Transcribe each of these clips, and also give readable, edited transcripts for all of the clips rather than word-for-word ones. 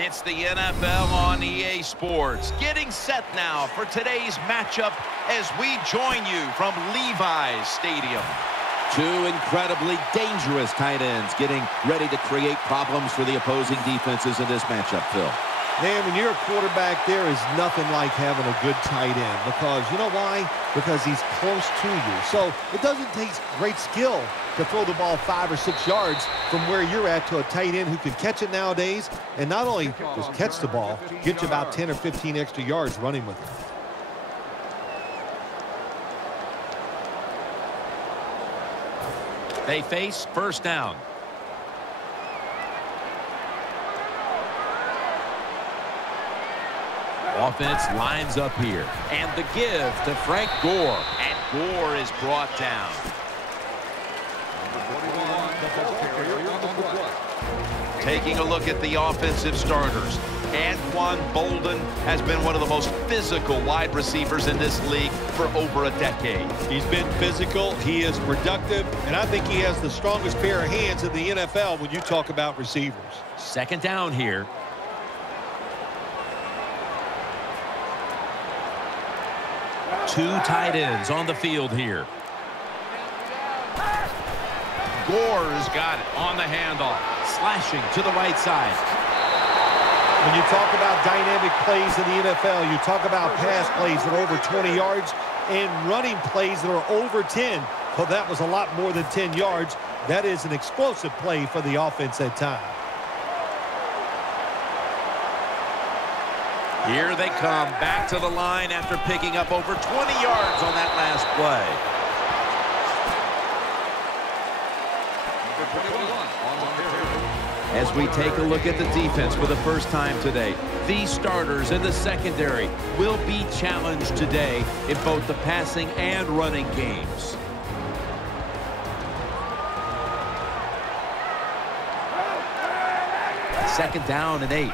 It's the NFL on EA Sports, getting set now for today's matchup as we join you from Levi's Stadium. Two incredibly dangerous tight ends getting ready to create problems for the opposing defenses in this matchup, Phil. Man, when you're a quarterback, there is nothing like having a good tight end because, you know why? Because he's close to you. So it doesn't take great skill to throw the ball 5 or 6 yards from where you're at to a tight end who can catch it nowadays. And not only just catch the ball, get you about 10 or 15 extra yards running with it. They face first down. Offense lines up here. And the give to Frank Gore. And Gore is brought down. Taking a look at the offensive starters. Anquan Boldin has been one of the most physical wide receivers in this league for over a decade. He's been physical, he is productive, and I think he has the strongest pair of hands in the NFL when you talk about receivers. Second down here. Two tight ends on the field here. Gore's got it on the handoff, slashing to the right side. When you talk about dynamic plays in the NFL, you talk about pass plays that are over 20 yards and running plays that are over 10. Well, that was a lot more than 10 yards. That is an explosive play for the offense at time. Here they come back to the line after picking up over 20 yards on that last play. As we take a look at the defense for the first time today, these starters in the secondary will be challenged today in both the passing and running games. Second down and 8.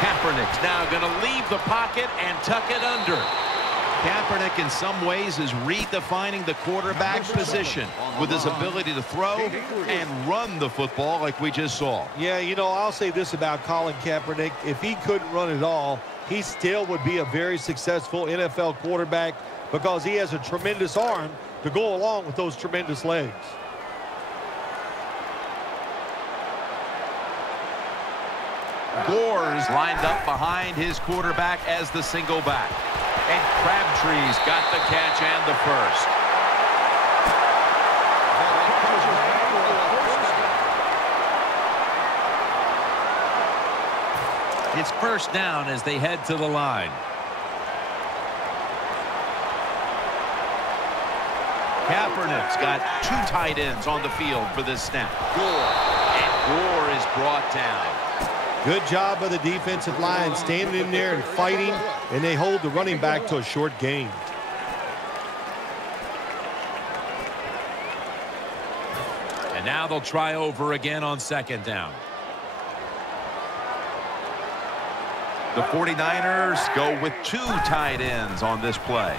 Kaepernick's now going to leave the pocket and tuck it under. Kaepernick in some ways is redefining the quarterback position with his ability to throw and run the football like we just saw. Yeah, you know, I'll say this about Colin Kaepernick. If he couldn't run it all, he still would be a very successful NFL quarterback because he has a tremendous arm to go along with those tremendous legs. Gore's lined up behind his quarterback as the single back. And Crabtree's got the catch and the first. It's first down as they head to the line. Kaepernick's got 2 tight ends on the field for this snap. And Gore is brought down. Good job by the defensive line standing in there and fighting, and they hold the running back to a short gain. And now they'll try over again on second down. The 49ers go with 2 tight ends on this play.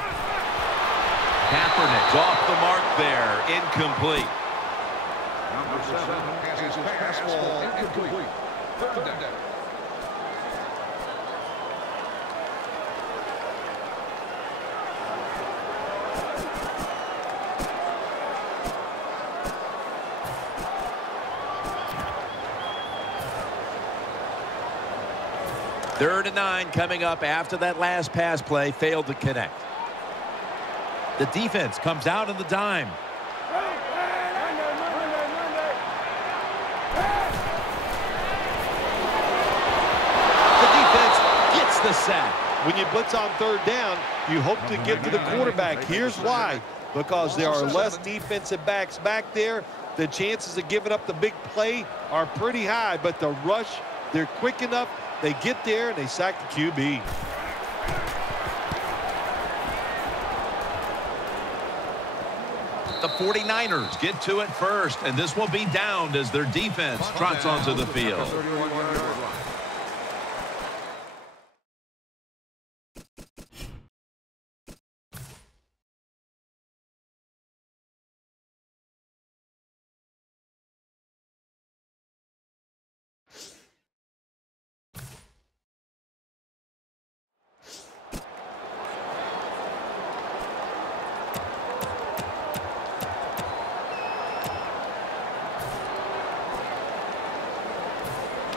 Kaepernick's off the mark there, incomplete. Number 7 passes his pass ball incomplete. Third down. Third and 9 coming up after that last pass play failed to connect. The defense comes out in the dime. The sack. When you blitz on third down, you hope to get to the quarterback. Here's why. Because there are less defensive backs back there. The chances of giving up the big play are pretty high, but the rush, they're quick enough. They get there and they sack the QB. The 49ers get to it first, and this will be downed as their defense trots onto the field.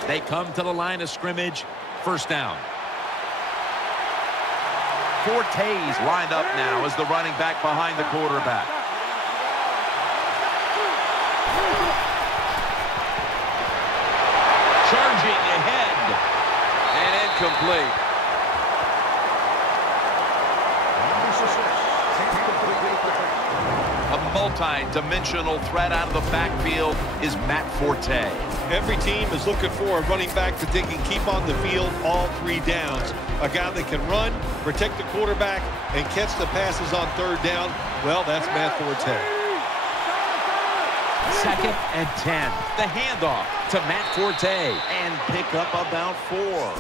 They come to the line of scrimmage. First down. Forte's lined up now as the running back behind the quarterback. Charging ahead. And incomplete. A multi-dimensional threat out of the backfield is Matt Forte. Every team is looking for a running back that they can keep on the field all 3 downs. A guy that can run, protect the quarterback, and catch the passes on 3rd down. Well, that's Matt Forte. 2nd and 10. The handoff to Matt Forte. And pick up about 4.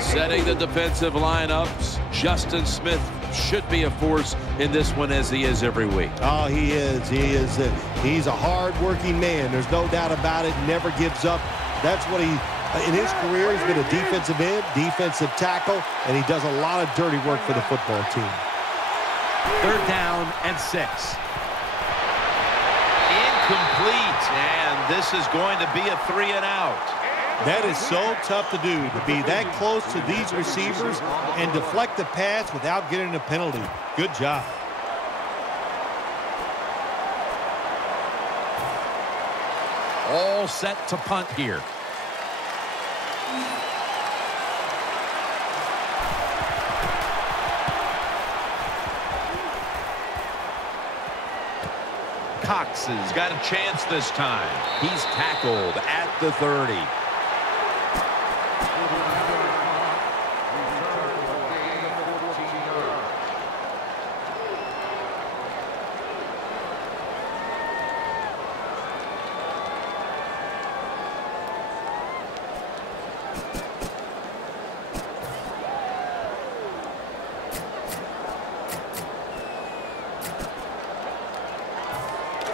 Setting the defensive lineups. Justin Smith should be a force in this one as he is every week. Oh, he is. He's a hard-working man. There's no doubt about it. Never gives up. That's what in his career, he's been a defensive end, defensive tackle, and he does a lot of dirty work for the football team. 3rd down and 6. Incomplete, and this is going to be a 3 and out. That is so tough to do, to be that close to these receivers and deflect the pass without getting a penalty. Good job. All set to punt here. Cox has got a chance this time. He's tackled at the 30.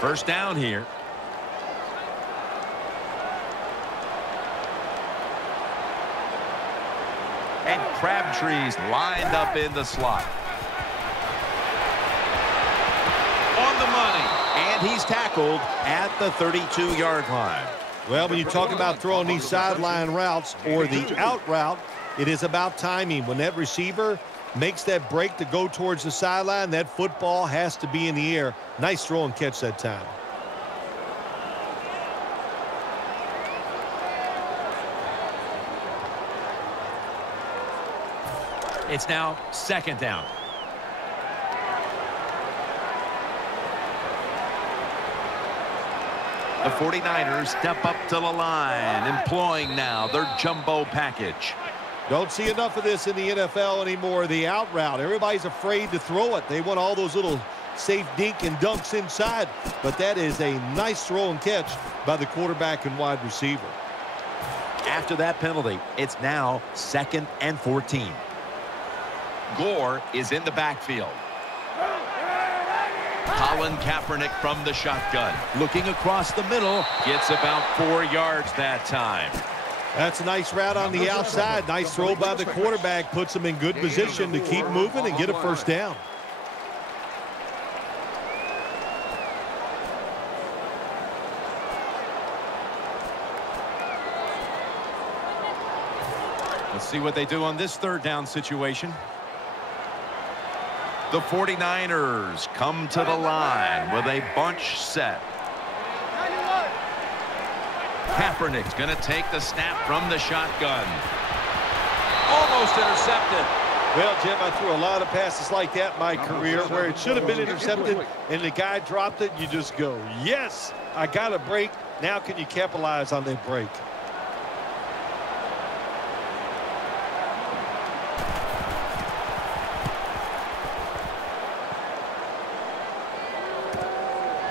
First down here. And Crabtree's lined up in the slot. On the money. And he's tackled at the 32-yard line. Well, when you talk about throwing these sideline routes or the out route, it is about timing. When that receiver makes that break to go towards the sideline, that football has to be in the air. Nice throw and catch that time. It's now 2nd down. The 49ers step up to the line, employing now their jumbo package. Don't see enough of this in the NFL anymore. The out route. Everybody's afraid to throw it. They want all those little safe dink and dunks inside. But that is a nice throw and catch by the quarterback and wide receiver. After that penalty, it's now 2nd and 14. Gore is in the backfield. Colin Kaepernick from the shotgun. Looking across the middle. Gets about 4 yards that time. That's a nice route on the outside. Nice throw by the quarterback. Puts him in good position to keep moving and get a first down. Let's see what they do on this 3rd down situation. The 49ers come to the line with a bunch set. Kaepernick's going to take the snap from the shotgun. Almost intercepted. Well, Jim, I threw a lot of passes like that in my career where it should have been intercepted and the guy dropped it. You just go, yes, I got a break. Now can you capitalize on that break?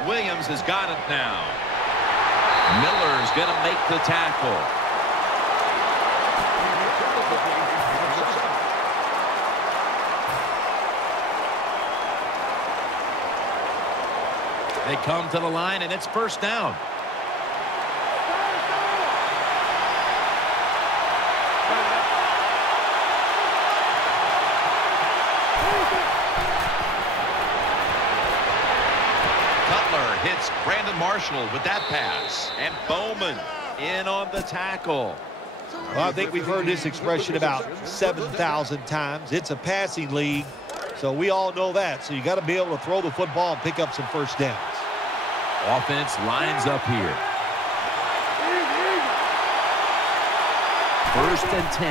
Williams has got it now. Miller's going to make the tackle. They come to the line, and it's first down. Cutler hits Brandon Marshall with that pass. And Bowman in on the tackle. Well, I think we've heard this expression about 7,000 times. It's a passing league, so we all know that. So you got to be able to throw the football and pick up some first downs. Offense lines up here. 1st and 10.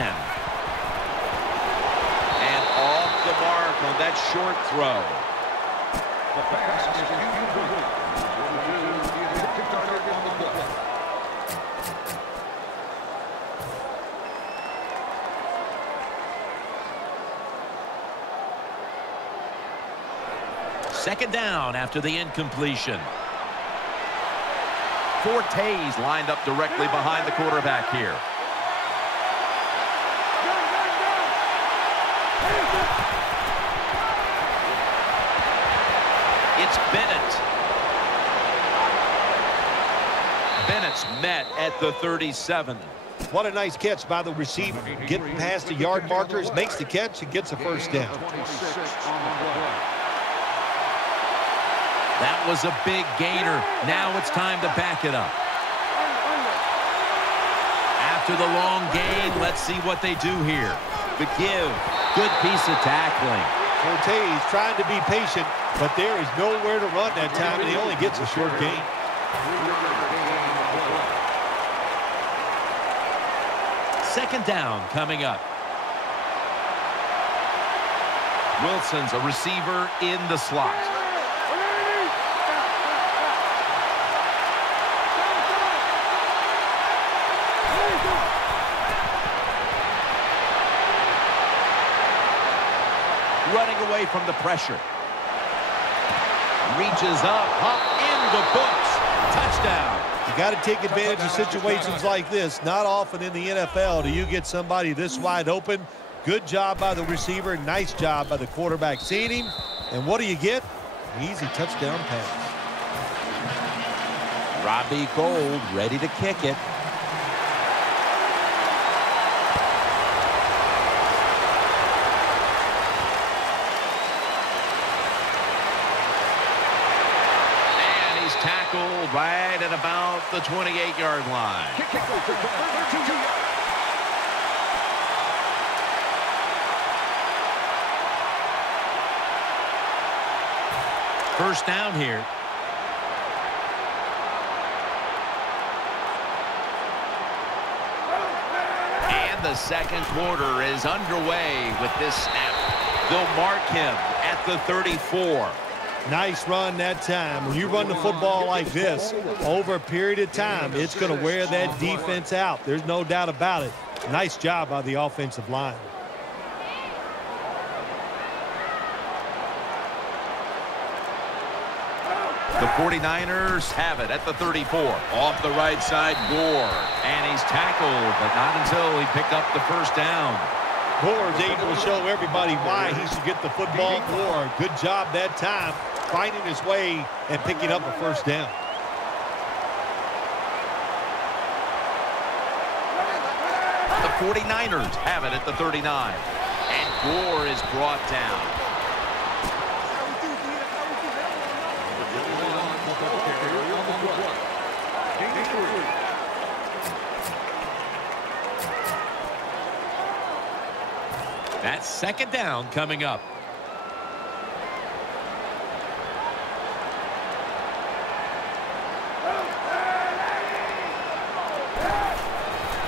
And off the mark on that short throw. The pass is incomplete. He picked up on the play. Second down after the incompletion. Fortes lined up directly behind the quarterback here. It's Bennett. Bennett's met at the 37. What a nice catch by the receiver. Getting past the yard markers, makes the catch, and gets a first down. That was a big gainer. Now it's time to back it up. After the long gain, let's see what they do here. The give. Good piece of tackling. Fortes trying to be patient, but there is nowhere to run that time, and he only gets a short gain. Second down coming up. Wilson's a receiver in the slot. Running away from the pressure. Reaches up in the books. Touchdown. You got to take advantage of situations like this. Not often in the NFL do you get somebody this wide open. Good job by the receiver. Nice job by the quarterback seeing him. And what do you get? An easy touchdown pass. Robbie Gould ready to kick it. Tackled right at about the 28-yard line. First down here. And the second quarter is underway with this snap. They'll mark him at the 34. Nice run that time. When you run the football like this, over a period of time, it's going to wear that defense out. There's no doubt about it. Nice job by the offensive line. The 49ers have it at the 34. Off the right side, Gore. And he's tackled, but not until he picked up the first down. Gore is able to show everybody why he should get the football. Gore, good job that time, finding his way and picking up a first down. The 49ers have it at the 39. And Gore is brought down. That's second down coming up.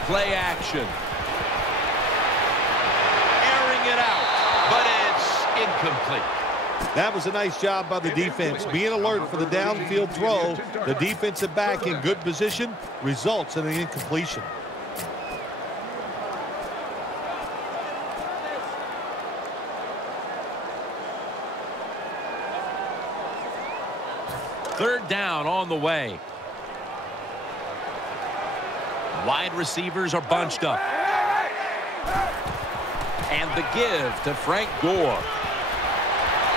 Play action. Airing it out, but it's incomplete. That was a nice job by the defense. Being alert for the downfield throw, the defensive back in good position results in an incompletion. Third down on the way. Wide receivers are bunched up. And the give to Frank Gore.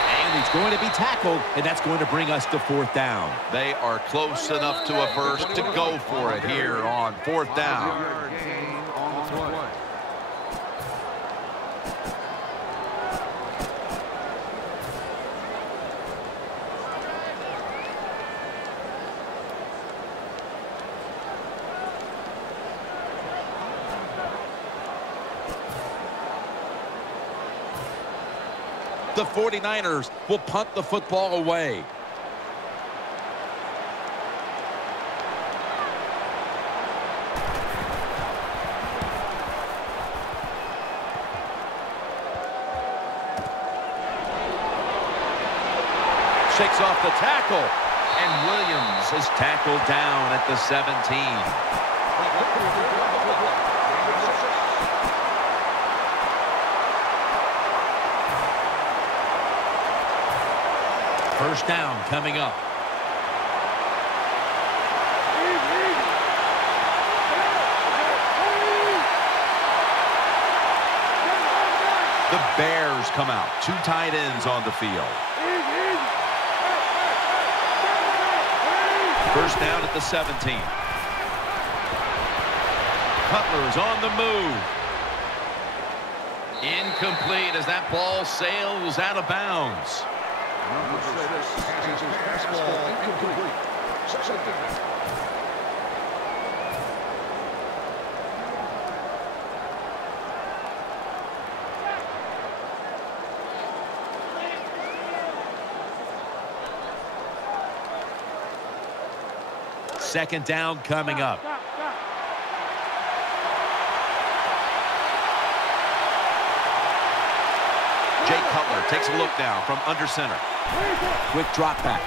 And he's going to be tackled, and that's going to bring us to fourth down. They are close enough to a first to go for it here on fourth down. The 49ers will punt the football away. Shakes off the tackle, and Williams is tackled down at the 17. First down coming up. The Bears come out. 2 tight ends on the field. First down at the 17. Cutler's on the move. Incomplete as that ball sails out of bounds. Number 6 has his pass ball incomplete. Second down coming up. Jay Cutler takes a look now from under center. Quick drop back.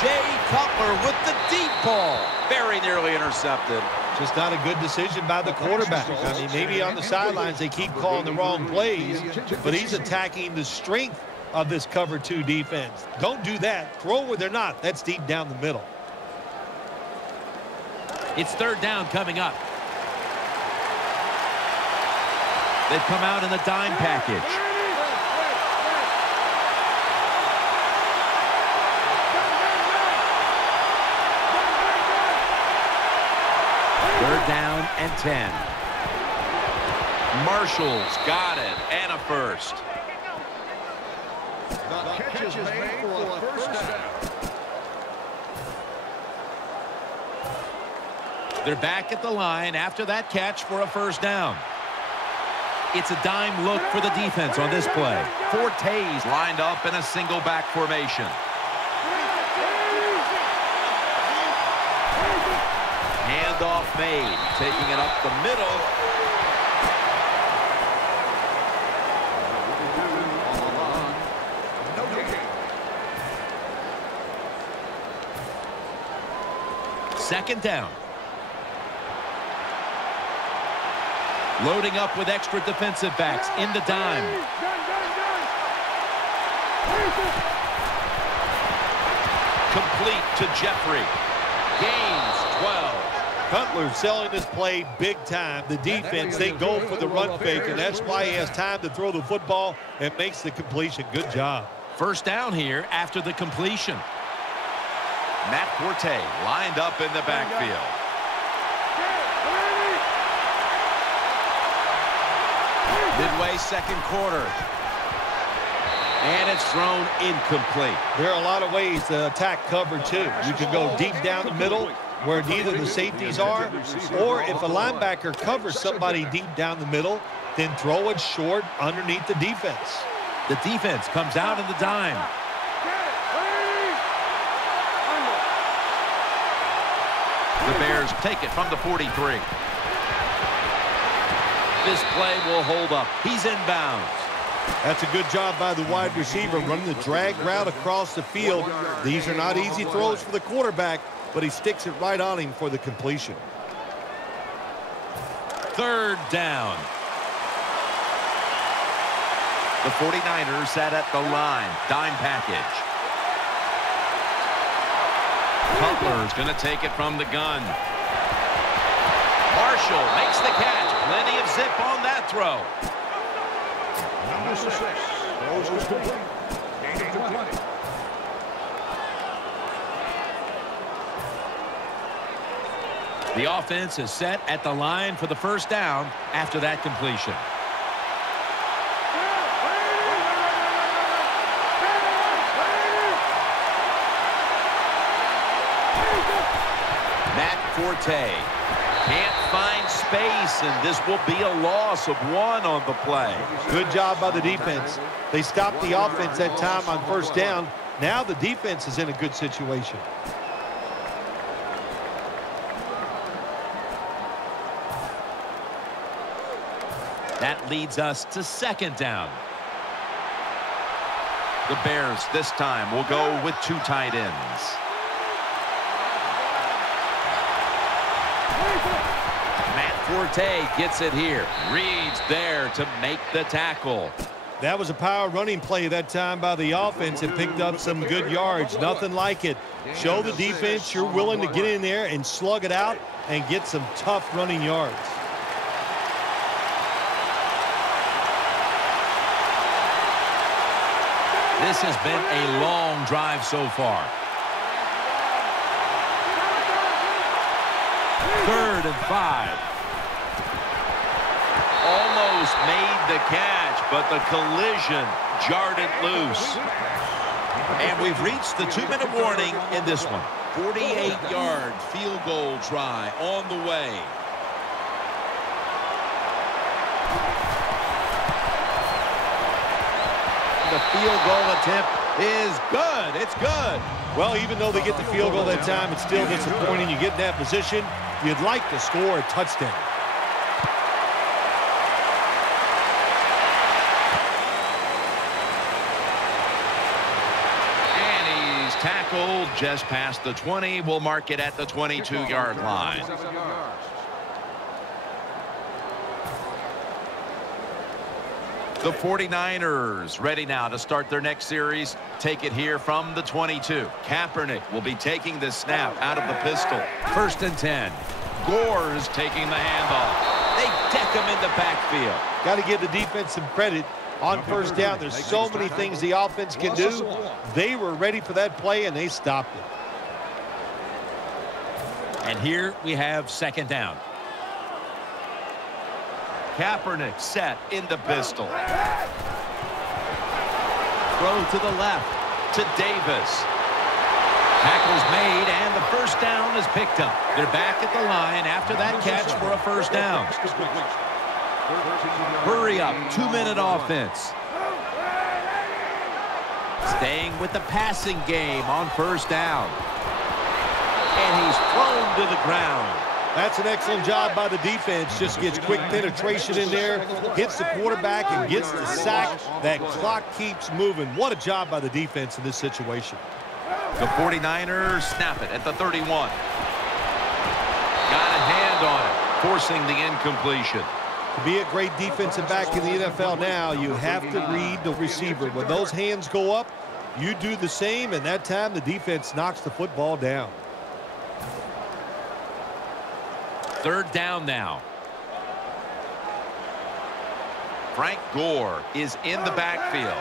Jay Cutler with the deep ball. Very nearly intercepted. Just not a good decision by the quarterback. I mean, maybe on the sidelines they keep calling the wrong plays, but he's attacking the strength of this cover 2 defense. Don't do that. Throw where they're not. That's deep down the middle. It's third down coming up. They've come out in the dime package. Third down and 10. Marshall's got it, and a first. The catch is made for a first down. They're back at the line after that catch for a first down. It's a dime look for the defense on this play. Forte's lined up in a single back formation. Handoff made, taking it up the middle. Second down. Loading up with extra defensive backs in the dime. Complete to Jeffrey. Gains 12. Cutler selling this play big time. The defense, they go for the run fake, and that's why he has time to throw the football and makes the completion. Good job. First down here after the completion. Matt Forte lined up in the backfield. Midway second quarter. And it's thrown incomplete. There are a lot of ways to attack cover 2. You can go deep down the middle where neither the safeties are, or if a linebacker covers somebody deep down the middle, then throw it short underneath the defense. The defense comes out in the dime. The Bears take it from the 43. This play will hold up. He's inbounds. That's a good job by the wide receiver running the drag route across the field. These are not easy throws for the quarterback, but he sticks it right on him for the completion. Third down. The 49ers sat at the line. Dime package. Cutler's going to take it from the gun. Marshall makes the catch. Plenty of zip on that throw. Number 6 throws complete. Gaining 20. The offense is set at the line for the first down after that completion. Matt Forte can't find space. space, and this will be a loss of 1 on the play. Good job by the defense. They stopped the offense that time on first down. Now the defense is in a good situation. That leads us to second down. The Bears this time will go with 2 tight ends. Matt Forte gets it here. Reed's there to make the tackle. That was a power running play that time by the offense. It picked up some good yards. Nothing like it. Show the defense you're willing to get in there and slug it out and get some tough running yards. This has been a long drive so far. 3rd and 5. Almost made the catch, but the collision jarred it loose. And we've reached the 2-minute warning in this one. 48-yard field goal try on the way. The field goal attempt is good. It's good. Well, even though they get the field goal that time, it's still disappointing. You get in that position, you'd like to score a touchdown. And he's tackled just past the 20. We'll mark it at the 22-yard line. The 49ers ready now to start their next series. Take it here from the 22. Kaepernick will be taking the snap out of the pistol. 1st and 10. Gore is taking the handoff. They deck him in the backfield. Got to give the defense some credit on first down. There's so many things the offense can do. They were ready for that play, and they stopped it. And here we have second down. Kaepernick set in the pistol. Throw to the left to Davis. Tackle's made, and the first down is picked up. They're back at the line after that catch for a first down. Hurry up, 2-minute offense. Staying with the passing game on first down. And he's thrown to the ground. That's an excellent job by the defense. Just gets quick penetration in there, hits the quarterback, and gets the sack. That clock keeps moving. What a job by the defense in this situation. The 49ers snap it at the 31. Got a hand on it, forcing the incompletion. To be a great defensive back in the NFL now, you have to read the receiver. When those hands go up, you do the same, and that time the defense knocks the football down. 3rd down now. Frank Gore is in the backfield.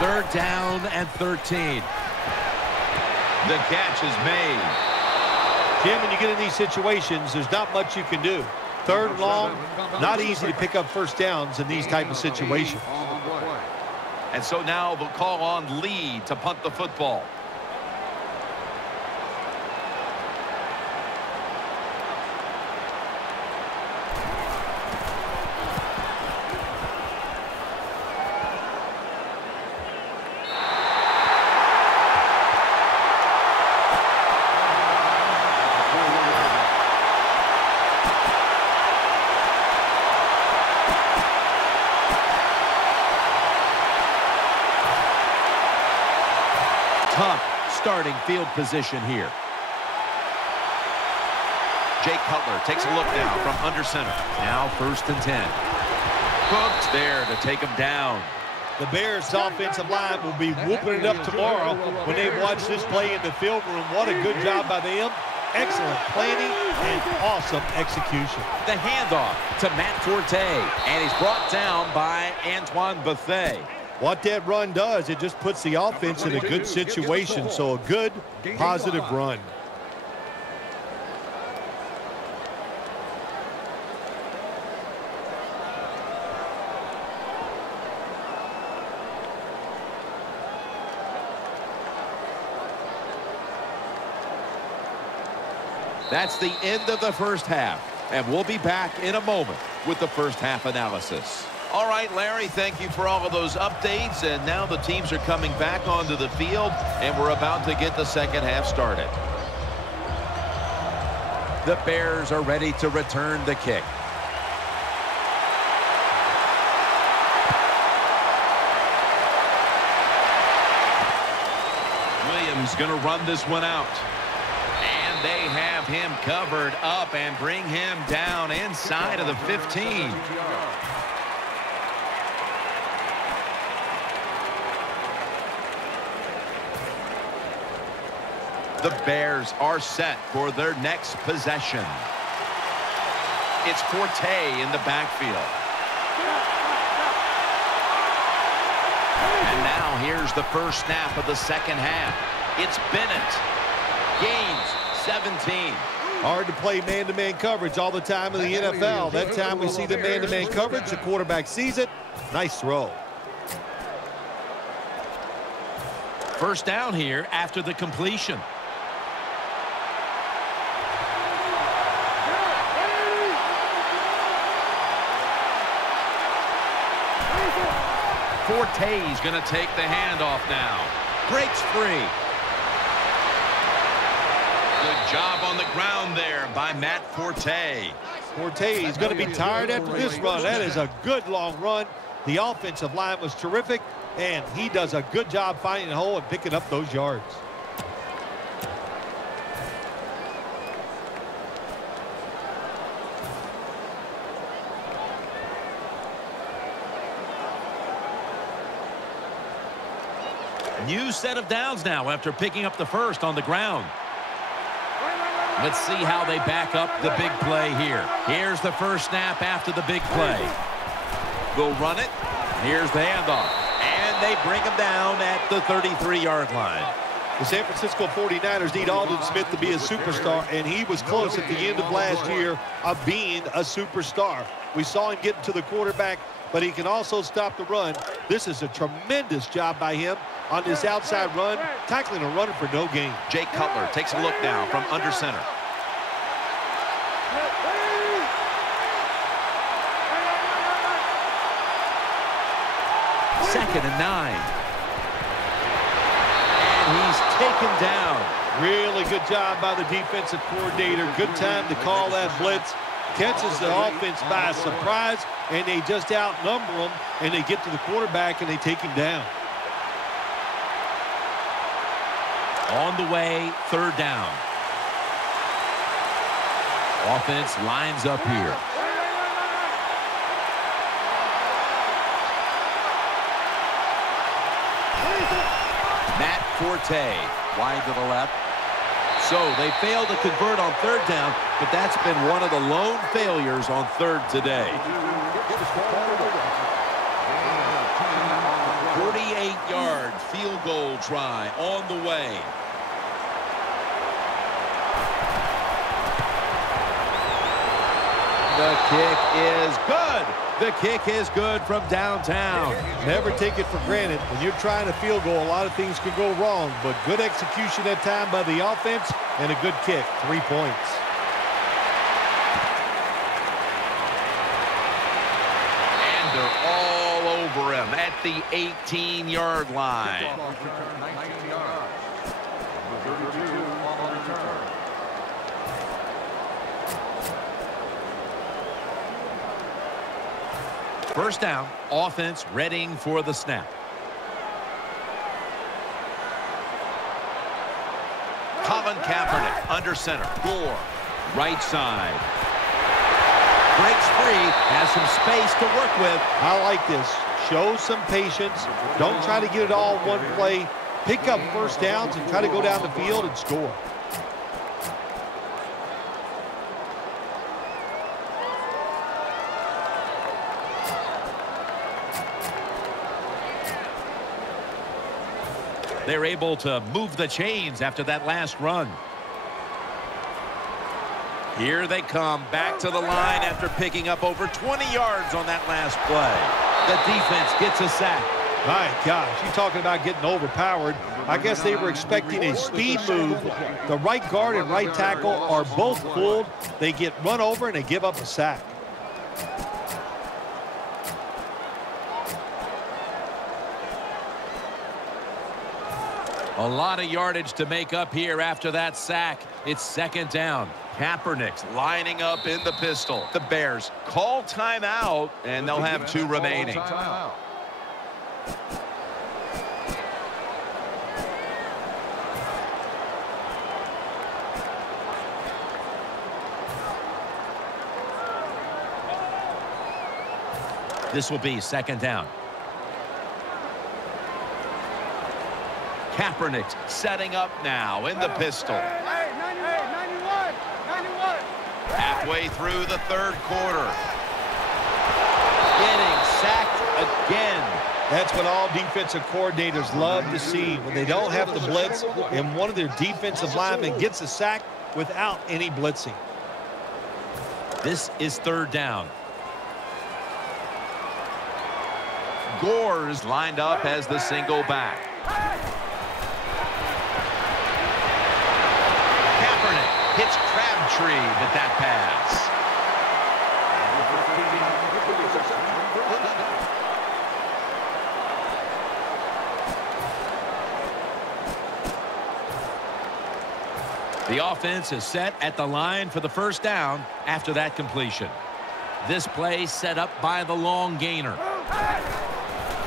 Third down and 13. The catch is made. Jim, when you get in these situations, there's not much you can do. 3rd and long, not easy to pick up first downs in these type of situations. And so now they'll call on Lee to punt the football. Tough starting field position here. Jake Cutler takes a look now from under center. Now 1st and 10. Cooked there to take him down. The Bears' offensive line will be whooping it up tomorrow when they watch this play in the film room. What a good job by them. Excellent planning and awesome execution. The handoff to Matt Forte, and he's brought down by Antoine Bethea. What that run does, it just puts the offense in a good situation. So a good, positive run. That's the end of the first half, and we'll be back in a moment with the first half analysis. All right, Larry, thank you for all of those updates. And now the teams are coming back onto the field, and we're about to get the second half started. The Bears are ready to return the kick. Williams going to run this one out. And they have him covered up and bring him down inside of the 15. The Bears are set for their next possession. It's Forte in the backfield. And now here's the first snap of the second half. It's Bennett. Gains 17. Hard to play man-to-man coverage all the time in the NFL. That time we see the man-to-man coverage, the quarterback sees it. Nice throw. First down here after the completion. Forte's going to take the handoff now. Breaks free. Good job on the ground there by Matt Forte. Forte is going to be tired after this run. That is a good long run. The offensive line was terrific, and he does a good job finding the hole and picking up those yards. New set of downs now after picking up the first on the ground. Let's see how they back up the big play here. Here's the first snap after the big play. They'll run it. Here's the handoff. And they bring him down at the 33-yard line. The San Francisco 49ers need Aldon Smith to be a superstar, and he was close at the end of last year of being a superstar. We saw him get to the quarterback, but he can also stop the run. This is a tremendous job by him on this outside run, tackling a runner for no gain. Jay Cutler takes a look now from under center. Second and 9. And he's taken down. Really good job by the defensive coordinator. Good time to call that blitz. Catches the offense by surprise, and they just outnumber them, and they get to the quarterback, and they take him down. On the way, third down. Offense lines up here. Matt Forte wide to the left. So they failed to convert on third down, but that's been one of the lone failures on third today. 48-yard field goal try on the way. The kick is good. The kick is good from downtown. Never take it for granted. When you're trying a field goal, a lot of things can go wrong, but good execution that time by the offense and a good kick. 3 points. And they're all over him at the 18-yard line. First down, offense readying for the snap. Colin Kaepernick under center. Gore, right side. Breaks free, has some space to work with. I like this. Show some patience. Don't try to get it all in one play. Pick up first downs and try to go down the field and score. They're able to move the chains after that last run. Here they come back to the line after picking up over 20 yards on that last play. The defense gets a sack. My gosh, you're talking about getting overpowered. I guess they were expecting a speed move. The right guard and right tackle are both pulled. They get run over and they give up a sack. A lot of yardage to make up here after that sack. It's second down. Kaepernick's lining up in the pistol. The Bears call timeout, and they'll have 2 remaining. This will be second down. Kaepernick's setting up now in the pistol. Halfway through the third quarter. Getting sacked again. That's what all defensive coordinators love to see. When they don't have the blitz and one of their defensive linemen gets a sack without any blitzing. This is third down. Gore's lined up as the single back. Kaepernick hits Crabtree with that pass. The offense is set at the line for the first down after that completion. This play set up by the long gainer.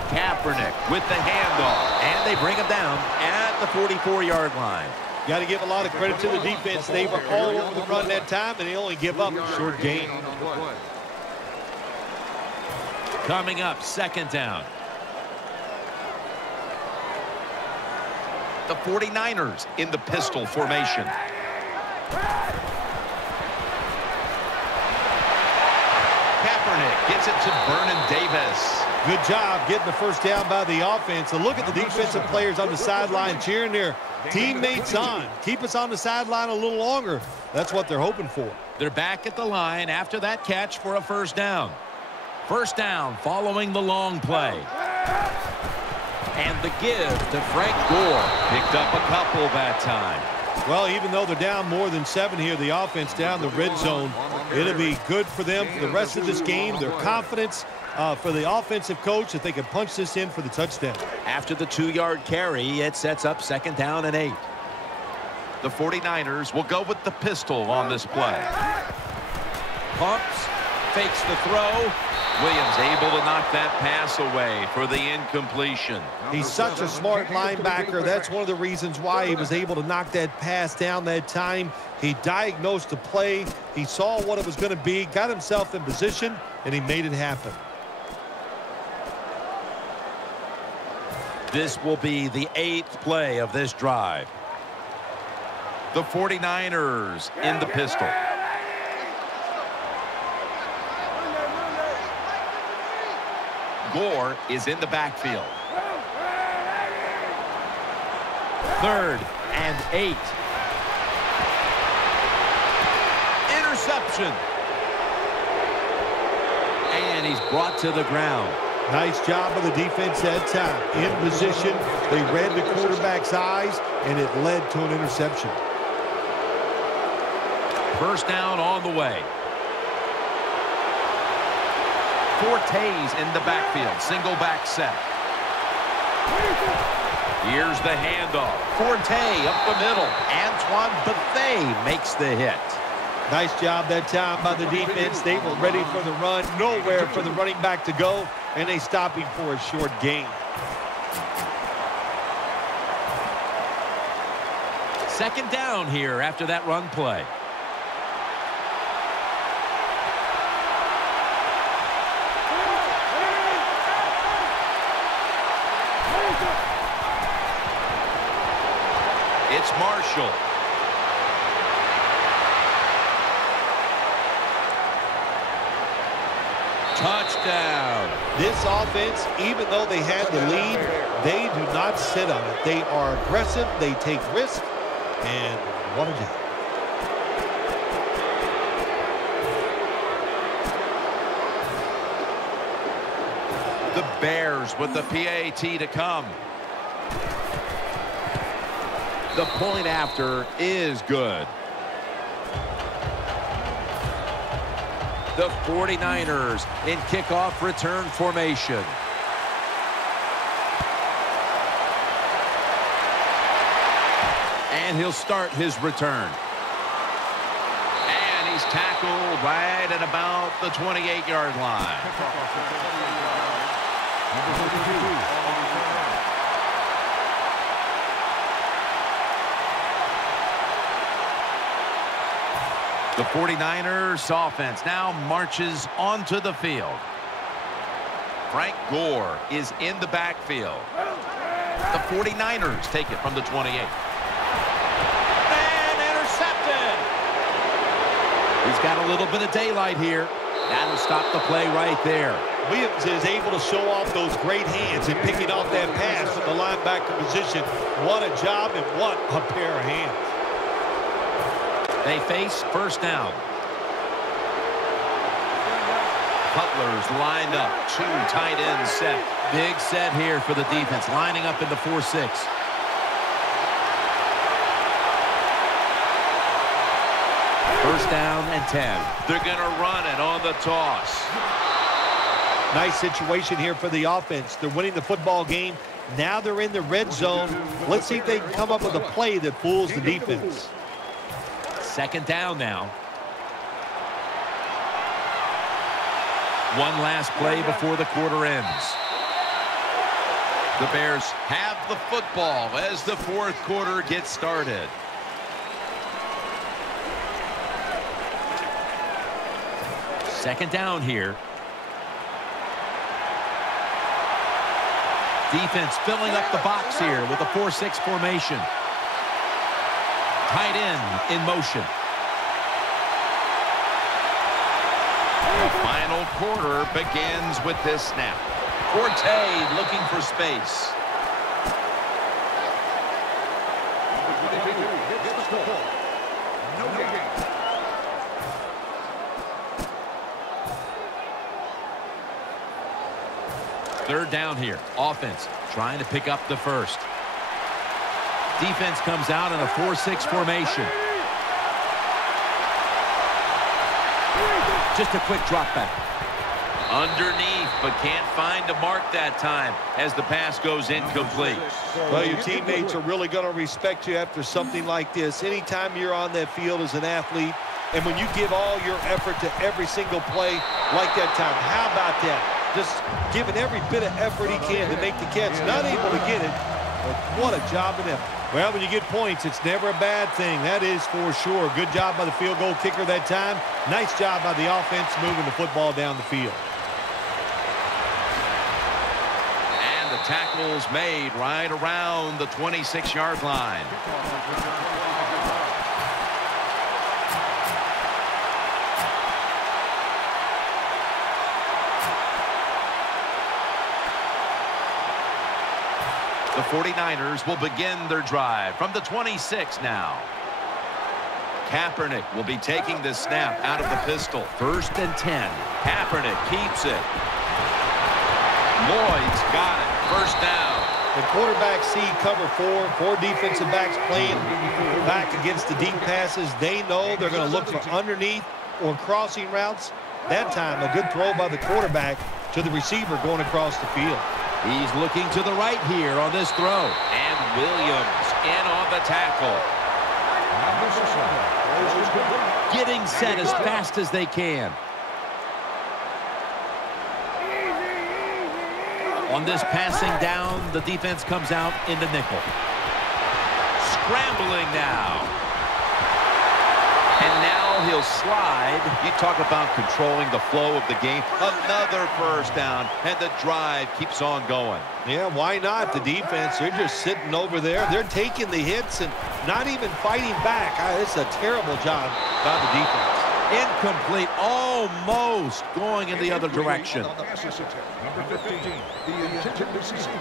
Kaepernick with the handoff, and they bring him down at the 44-yard line. Got to give a lot of credit to the defense. They were all over the run that time, and they only give up a short gain. Coming up, second down. The 49ers in the pistol formation. Kaepernick gets it to Vernon Davis. Good job getting the first down by the offense. And look at the defensive players on the sideline cheering their teammates on. Keep us on the sideline a little longer. That's what they're hoping for. They're back at the line after that catch for a first down. First down following the long play. And the give to Frank Gore. Picked up a couple that time. Well, even though they're down more than 7 here, the offense down the red zone, it'll be good for them for the rest of this game. Their confidence for the offensive coach that they can punch this in for the touchdown. After the 2-yard carry, it sets up second down and 8. The 49ers will go with the pistol on this play. Pumps, fakes the throw. Williams able to knock that pass away for the incompletion. He's such a smart linebacker. That's one of the reasons why he was able to knock that pass down that time. He diagnosed the play. He saw what it was going to be, got himself in position, and he made it happen. This will be the 8th play of this drive. The 49ers in the pistol. Gore is in the backfield. 3rd and 8. Interception. And he's brought to the ground. Nice job of the defense that time. In position, they read the quarterback's eyes, and it led to an interception. First down on the way. Forte's in the backfield. Single back set. Here's the handoff. Forte up the middle. Antoine Bethea makes the hit. Nice job that time by the defense. They were ready for the run. Nowhere for the running back to go, and they stop him for a short gain. Second down here after that run play. It's Marshall. Touchdown. This offense, even though they had the lead, they do not sit on it. They are aggressive. They take risks. And what a day. The Bears with the PAT to come. The point after is good. The 49ers in kickoff return formation. And he'll start his return. And he's tackled right at about the 28-yard line. The 49ers offense now marches onto the field. Frank Gore is in the backfield. The 49ers take it from the 28. And intercepted. He's got a little bit of daylight here. That'll stop the play right there. Williams is able to show off those great hands in picking off that pass from the linebacker position. What a job and what a pair of hands. They face first down. Cutler's lined up. Two tight ends set. Big set here for the defense, lining up in the 4-6. First down and 10. They're going to run it on the toss. Nice situation here for the offense. They're winning the football game. Now they're in the red zone. Let's see if they can come up with a play that fools the defense. Second down now. One last play before the quarter ends. The Bears have the football as the fourth quarter gets started. Second down here. Defense filling up the box here with a 4-6 formation. Tight end in motion. The final quarter begins with this snap. Forte looking for space. Third down here. Offense trying to pick up the first. Defense comes out in a 4-6 formation. Just a quick drop back. Underneath, but can't find a mark that time as the pass goes incomplete. Well, your teammates are really going to respect you after something like this. Anytime you're on that field as an athlete, and when you give all your effort to every single play like that time, how about that? Just giving every bit of effort he can to make the catch. Not able to get it, but what a job of them. Well, when you get points, it's never a bad thing. That is for sure. Good job by the field goal kicker that time. Nice job by the offense moving the football down the field. And the tackle's made right around the 26-yard line. The 49ers will begin their drive from the 26 now. Kaepernick will be taking this snap out of the pistol. First and 10. Kaepernick keeps it. Lloyd's got it. First down. The quarterback see cover four defensive backs playing back against the deep passes. They know they're going to look for underneath or crossing routes. That time, a good throw by the quarterback to the receiver going across the field. He's looking to the right here on this throw. And Williams in on the tackle. Getting set as fast as they can. On this passing down, the defense comes out in the nickel. Scrambling now. And now he'll slide. You talk about controlling the flow of the game. Another first down, and the drive keeps on going. Yeah, why not? The defense, they're just sitting over there. They're taking the hits and not even fighting back. It's a terrible job by the defense. Incomplete, almost going in the other direction. Number 15, the intended receiver.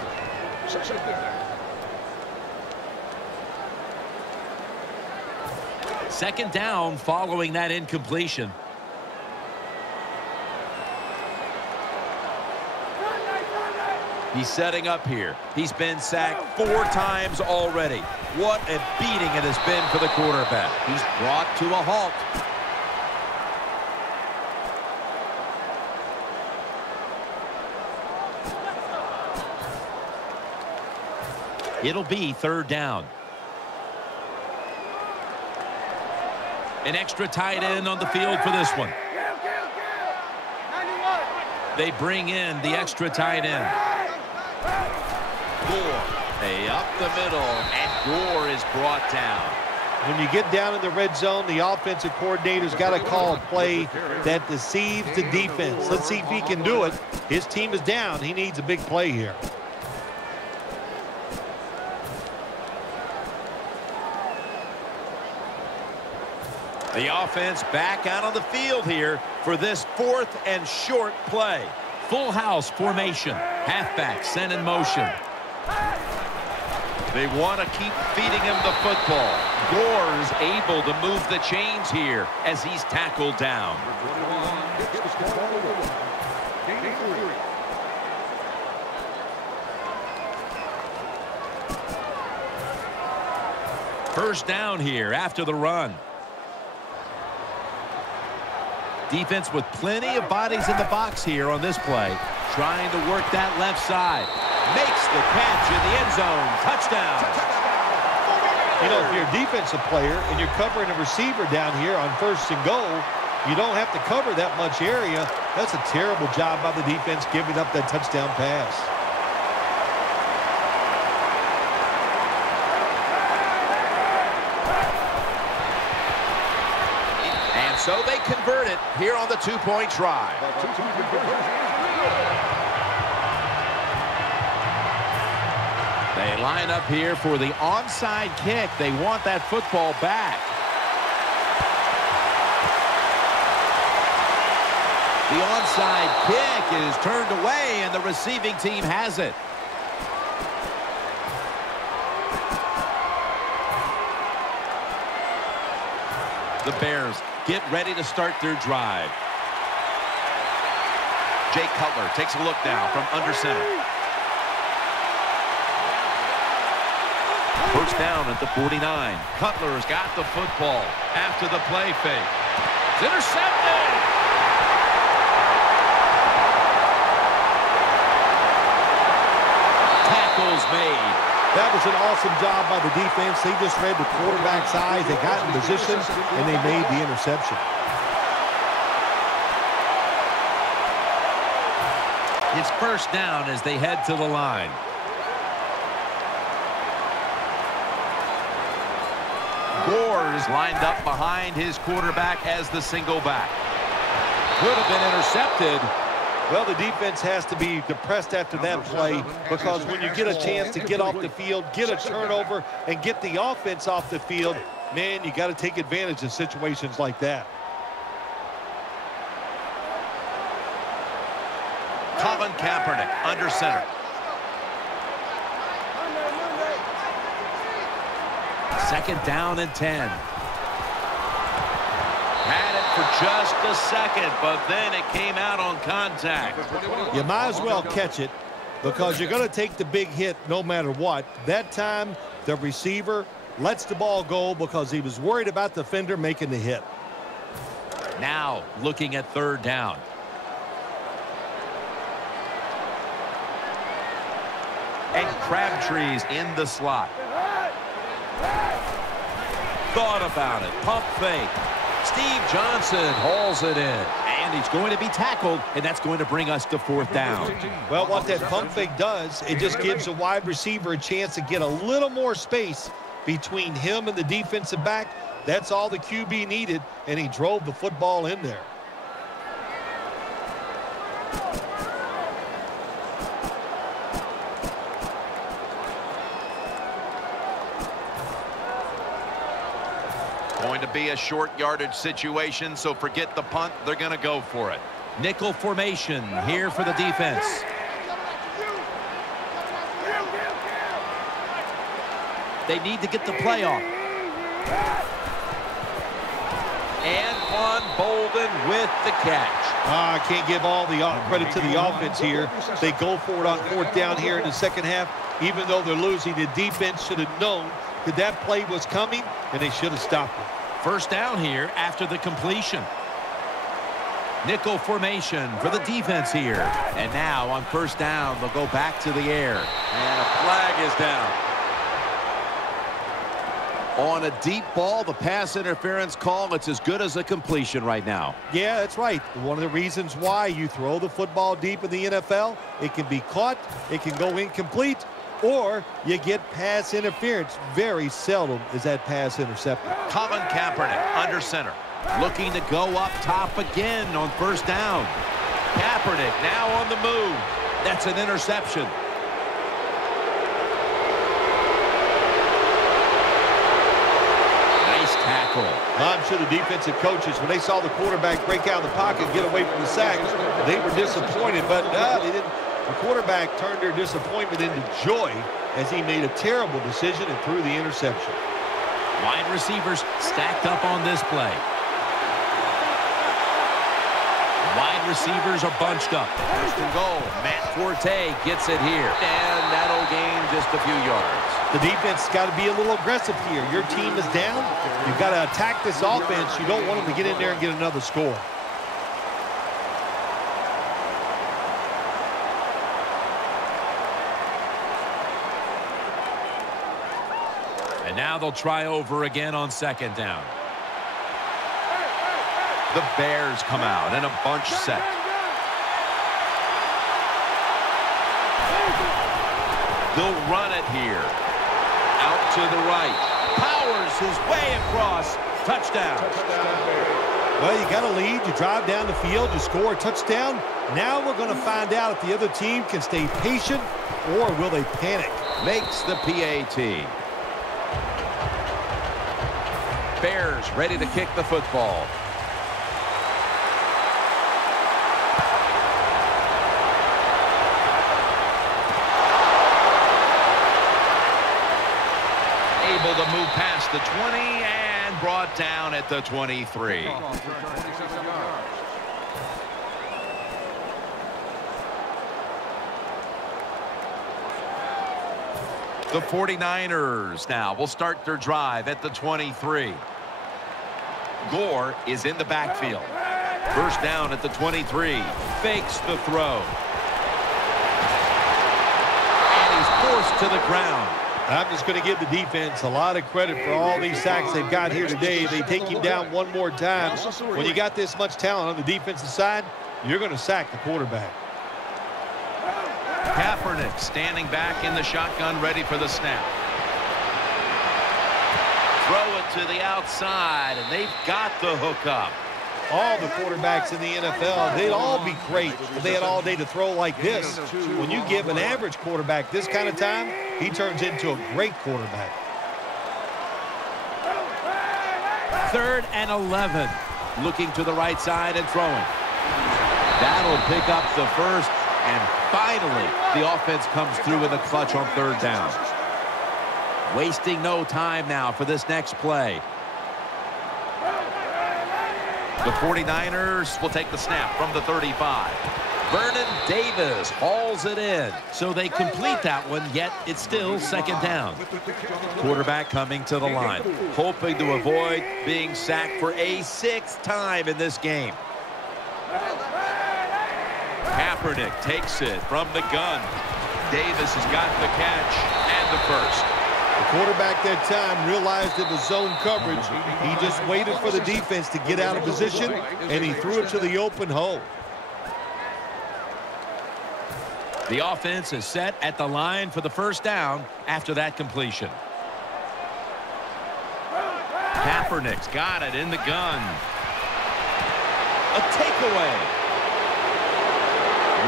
Second down following that incompletion. He's setting up here. He's been sacked 4 times already. What a beating it has been for the quarterback. He's brought to a halt. It'll be 3rd down. An extra tight end on the field for this one. They bring in the extra tight end. Gore, up the middle, and Gore is brought down. When you get down in the red zone, the offensive coordinator's got to call a play that deceives the defense. Let's see if he can do it. His team is down. He needs a big play here. The offense back out on the field here for this 4th and short play. Full house formation. Halfback sent in motion. They want to keep feeding him the football. Gore's able to move the chains here as he's tackled down. First down here after the run. Defense with plenty of bodies in the box here on this play. Trying to work that left side. Makes the catch in the end zone. Touchdown. You know, if you're a defensive player and you're covering a receiver down here on 1st and goal, you don't have to cover that much area. That's a terrible job by the defense giving up that touchdown pass. So they convert it here on the 2-point try. They line up here for the onside kick. They want that football back. The onside kick is turned away, and the receiving team has it. The Bears get ready to start their drive. Jay Cutler takes a look now from under center. First down at the 49. Cutler's got the football after the play fake. It's intercepted. Tackles made. That was an awesome job by the defense. They just read the quarterback's eyes. They got in position, and they made the interception. It's first down as they head to the line. Gore is lined up behind his quarterback as the single back. Could have been intercepted. Well, the defense has to be depressed after that play, because when you get a chance to get off the field, get a turnover, and get the offense off the field, man, you got to take advantage of situations like that. Colin Kaepernick under center. Second down and 10. Had it for just a second, but then it came out on contact. You might as well catch it, because you're going to take the big hit no matter what. That time, the receiver lets the ball go because he was worried about the defender making the hit. Now looking at 3rd down. And Crabtree's in the slot. Thought about it. Pump fake. Steve Johnson hauls it in. And he's going to be tackled, and that's going to bring us to 4th down. Well, what that pump fake does, it just gives a wide receiver a chance to get a little more space between him and the defensive back. That's all the QB needed, and he drove the football in there. Going to be a short yardage situation, so forget the punt. They're going to go for it. Nickel formation here for the defense. They need to get the play off. And Saquon Bolden with the catch. I can't give all the credit to the offense here. They go for it on 4th down here in the second half. Even though they're losing, the defense should have known that that play was coming, and they should have stopped it. First down here after the completion. Nickel formation for the defense here. And now on 1st down, they'll go back to the air. And a flag is down. On a deep ball, the pass interference call, it's as good as a completion right now. Yeah, that's right. One of the reasons why you throw the football deep in the NFL, it can be caught, it can go incomplete, or you get pass interference. Very seldom is that pass intercepted. Colin Kaepernick under center. Looking to go up top again on 1st down. Kaepernick now on the move. That's an interception. Nice tackle. I'm sure the defensive coaches, when they saw the quarterback break out of the pocket and get away from the sack, they were disappointed, but they didn't. The quarterback turned their disappointment into joy as he made a terrible decision and threw the interception. Wide receivers stacked up on this play. Wide receivers are bunched up. 1st and goal. Matt Forte gets it here. And that'll gain just a few yards. The defense has got to be a little aggressive here. Your team is down. You've got to attack this offense. You don't want them to get in there and get another score. And now they'll try over again on 2nd down. The Bears come out in a bunch set. They'll run it here. Out to the right. Powers his way across. Touchdown. Well, you got a lead. You drive down the field. You score a touchdown. Now we're going to find out if the other team can stay patient or will they panic. Makes the PAT. Bears ready to kick the football. Able to move past the 20 and brought down at the 23. The 49ers now will start their drive at the 23. Gore is in the backfield. 1st down at the 23. Fakes the throw. And he's forced to the ground. I'm just going to give the defense a lot of credit for all these sacks they've got here today. They take him down one more time. When you got this much talent on the defensive side, you're going to sack the quarterback. Kaepernick standing back in the shotgun, ready for the snap. Throw it to the outside, and they've got the hook up. All the quarterbacks in the NFL, they'd all be great if they had all day to throw like this. When you give an average quarterback this kind of time, he turns into a great quarterback. 3rd and 11. Looking to the right side and throwing. That'll pick up the first. And finally, the offense comes through in the clutch on 3rd down. Wasting no time now for this next play. The 49ers will take the snap from the 35. Vernon Davis hauls it in. So they complete that one, yet it's still 2nd down. Quarterback coming to the line, Hoping to avoid being sacked for a 6th time in this game. Kaepernick takes it from the gun. Davis has got the catch and the first. The quarterback that time realized it was zone coverage. He just waited for the defense to get out of position, and he threw it to the open hole. The offense is set at the line for the 1st down after that completion. Kaepernick's got it in the gun. A takeaway.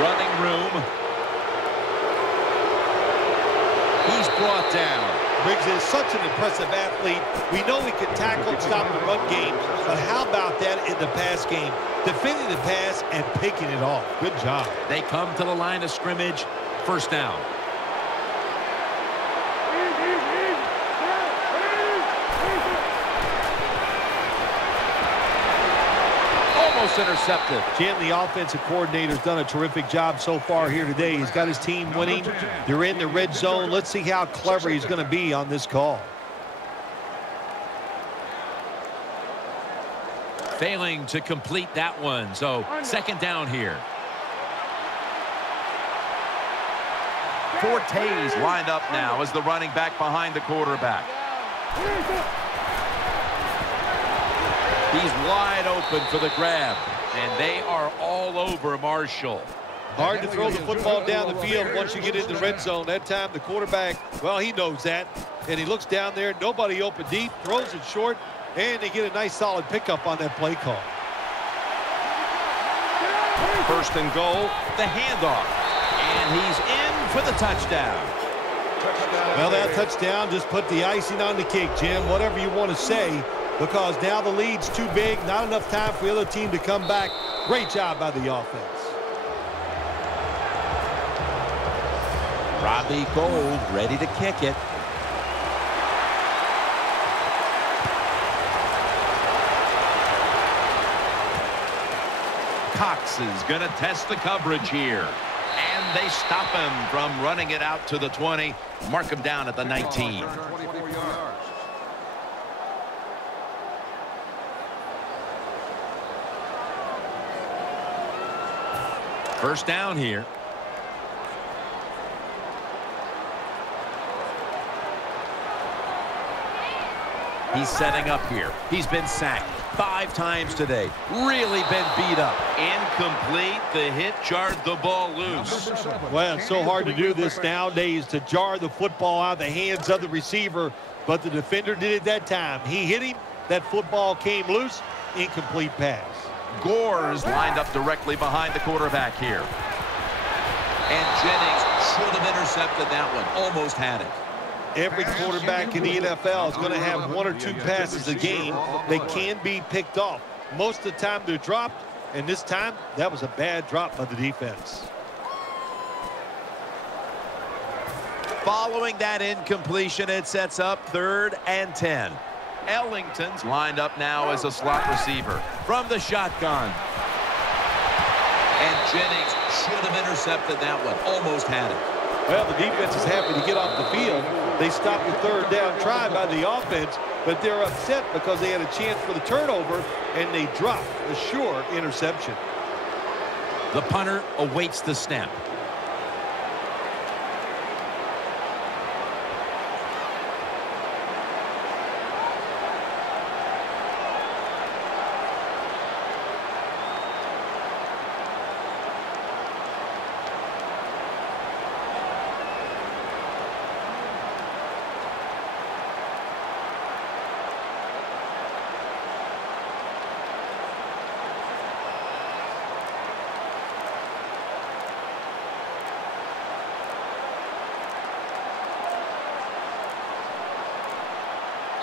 Running room. He's brought down. Briggs is such an impressive athlete. We know he can tackle and stop the run game, but how about that in the pass game? Defending the pass and picking it off. Good job. They come to the line of scrimmage. 1st down. almost intercepted. Jim, the offensive coordinator's done a terrific job so far here today. He's got his team winning. They're in the red zone. Let's see how clever he's going to be on this call. Failing to complete that one, so second down here. Forte's lined up now as the running back behind the quarterback. He's wide open for the grab, and they are all over Marshall. Hard to throw the football down the field once you get in the red zone. That time the quarterback, well, he knows that. And he looks down there, nobody open deep, throws it short, and they get a nice solid pickup on that play call. First and goal, the handoff. And he's in for the touchdown. Well, that touchdown just put the icing on the cake, Jim, whatever you want to say, because now the lead's too big, not enough time for the other team to come back. Great job by the offense. Robbie Gould ready to kick it. Cox is going to test the coverage here. And they stop him from running it out to the 20. Mark him down at the 19. First down here. He's setting up here. He's been sacked 5 times today. Really been beat up. Incomplete. The hit jarred the ball loose. Well, it's so hard to do this nowadays, to jar the football out of the hands of the receiver, but the defender did it that time. He hit him. That football came loose. Incomplete pass. Gore is lined up directly behind the quarterback here. And Jennings should have intercepted that one. Almost had it. Every quarterback in the NFL is going to have 1 or 2 passes a game that can be picked off. Most of the time they're dropped, and this time that was a bad drop by the defense. Following that incompletion, it sets up 3rd and 10. Ellington's lined up now as a slot receiver. From the shotgun. And Jennings should have intercepted that one. Almost had it. Well, the defense is happy to get off the field. They stopped the 3rd down try by the offense, but they're upset because they had a chance for the turnover, and they dropped a sure interception. The punter awaits the snap.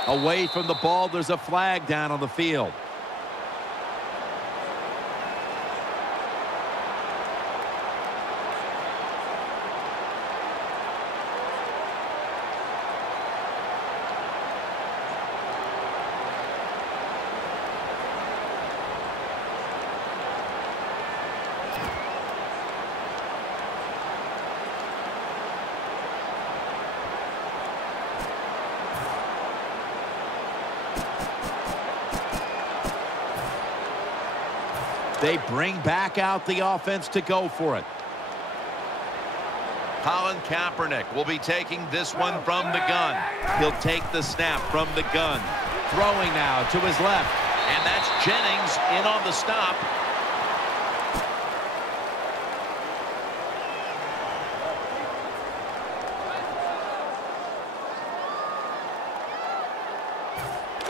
Away from the ball, there's a flag down on the field. They bring back out the offense to go for it. Colin Kaepernick will be taking this one from the gun. He'll take the snap from the gun. Throwing now to his left. And that's Jennings in on the stop.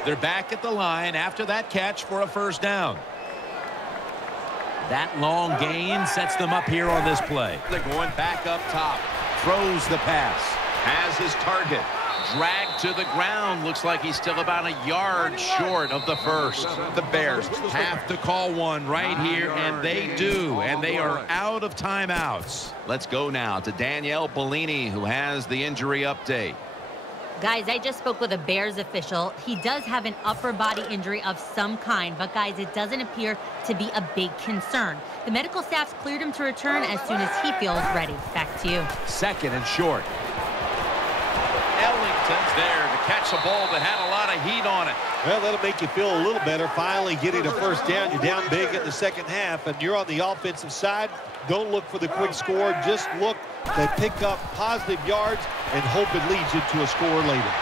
They're back at the line after that catch for a first down. That long gain sets them up here on this play. They're going back up top. Throws the pass. Has his target. Dragged to the ground. Looks like he's still about a yard short of the first. The Bears have to call one right here, and they do. And they are out of timeouts. Let's go now to Danielle Bellini, who has the injury update. Guys, I just spoke with a Bears official. He does have an upper body injury of some kind, but guys, it doesn't appear to be a big concern. The medical staff's cleared him to return as soon as he feels ready. Back to you. 2nd and short. Ellington's there to catch a ball that had a lot of heat on it. Well, that'll make you feel a little better. Finally getting a first down. You're down big in the second half, and you're on the offensive side. Don't look for the quick score. Just look to pick up positive yards and hope it leads you to a score later.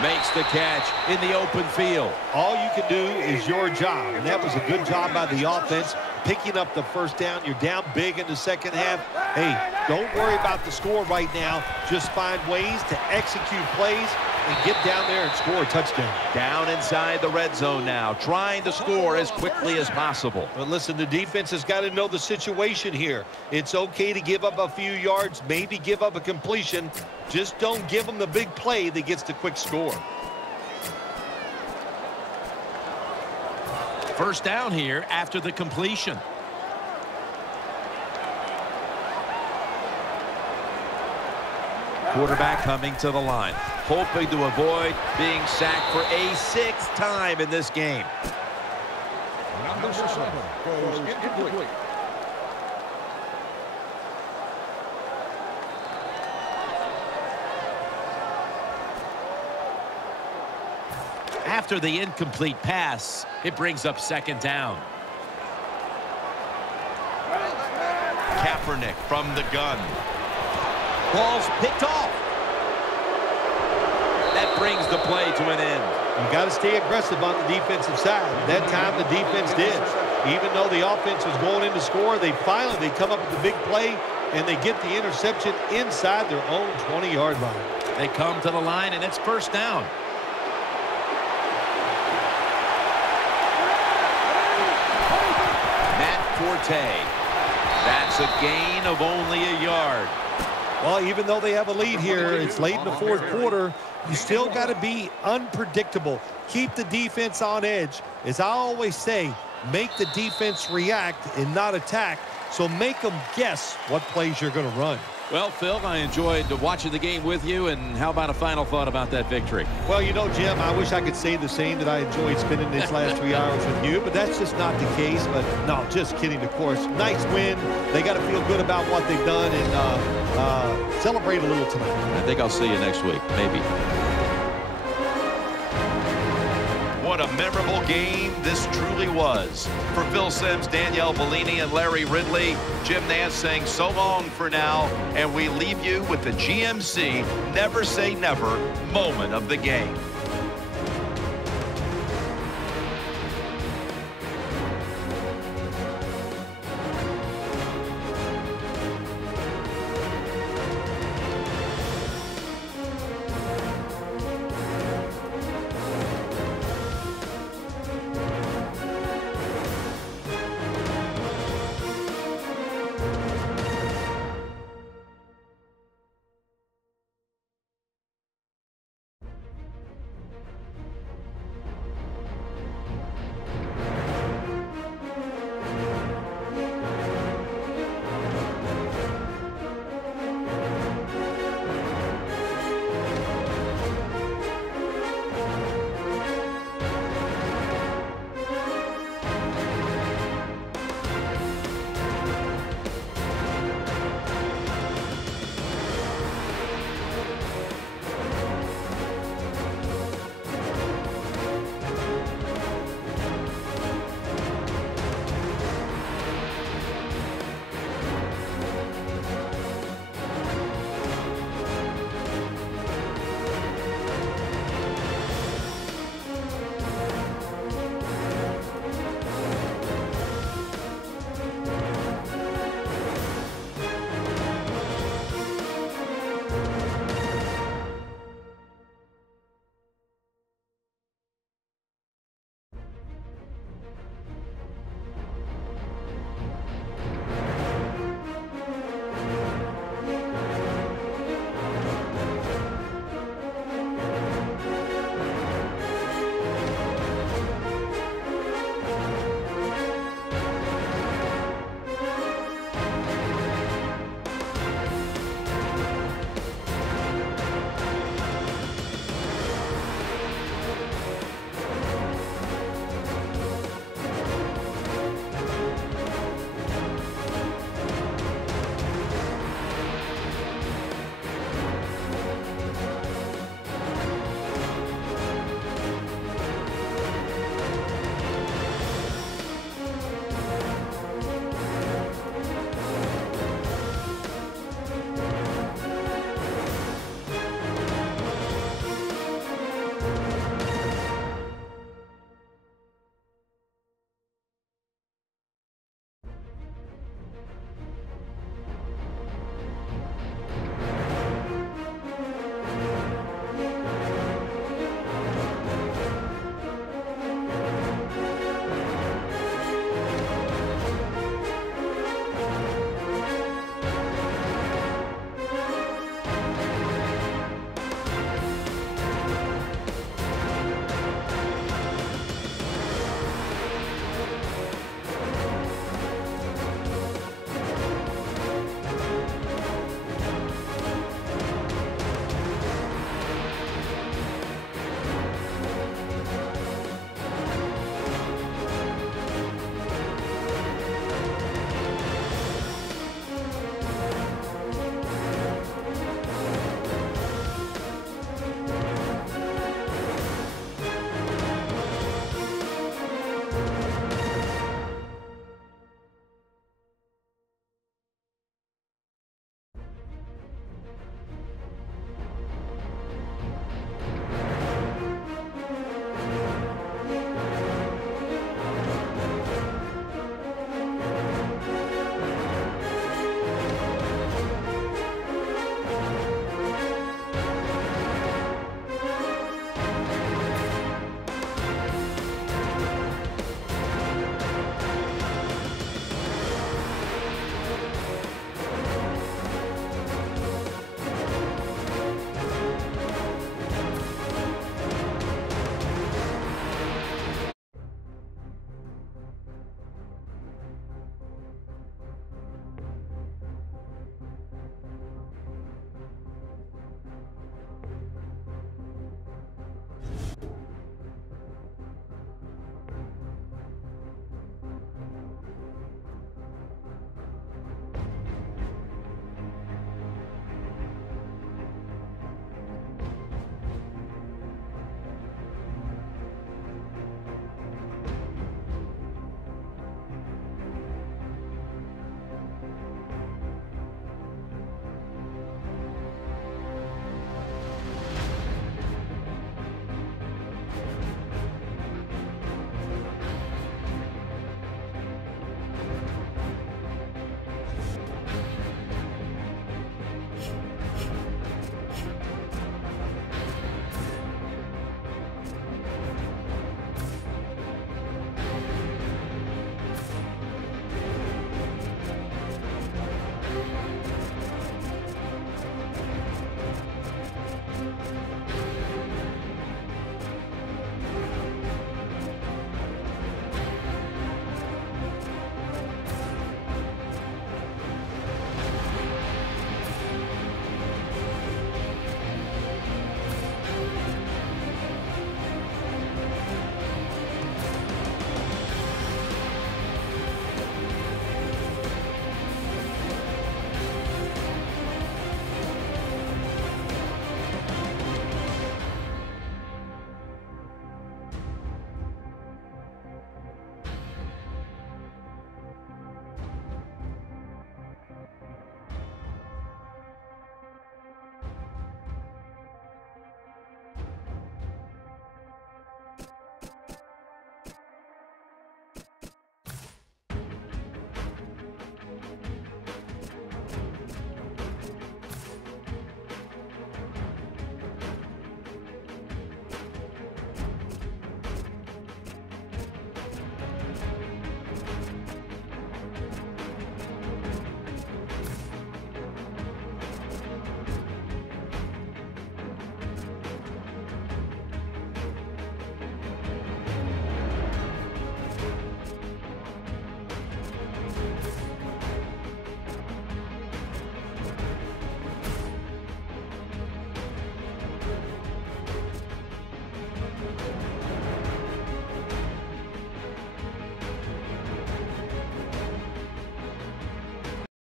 Makes the catch in the open field. All you can do is your job, and that was a good job by the offense, picking up the first down. You're down big in the second half. Hey, don't worry about the score right now. Just find ways to execute plays and get down there and score a touchdown. Down inside the red zone now, trying to score as quickly as possible. But listen, the defense has got to know the situation here. It's okay to give up a few yards, maybe give up a completion. Just don't give them the big play that gets the quick score. First down here after the completion. Quarterback coming to the line, hoping to avoid being sacked for a 6th time in this game. Number 7 goes incomplete. After the incomplete pass, it brings up 2nd down. Kaepernick from the gun. Ball's picked off. That brings the play to an end. You got to stay aggressive on the defensive side. That time the defense did. Even though the offense was going in to score, they come up with the big play, and they get the interception inside their own 20-yard line. They come to the line, and it's first down. Forte. That's a gain of only a yard. Well, even though they have a lead here, it's late in the 4th quarter. You still got to be unpredictable. Keep the defense on edge. As I always say, make the defense react and not attack. So make them guess what plays you're going to run. Well, Phil, I enjoyed watching the game with you, and how about a final thought about that victory? Well, you know, Jim, I wish I could say the same, that I enjoyed spending these last 3 hours with you, but that's just not the case. But no, just kidding, of course. Nice win. They got to feel good about what they've done and celebrate a little tonight. I think I'll see you next week, maybe. What a memorable game this truly was. For Phil Simms, Danielle Bellini, and Larry Ridley, Jim Nance saying so long for now, and we leave you with the GMC Never Say Never moment of the game.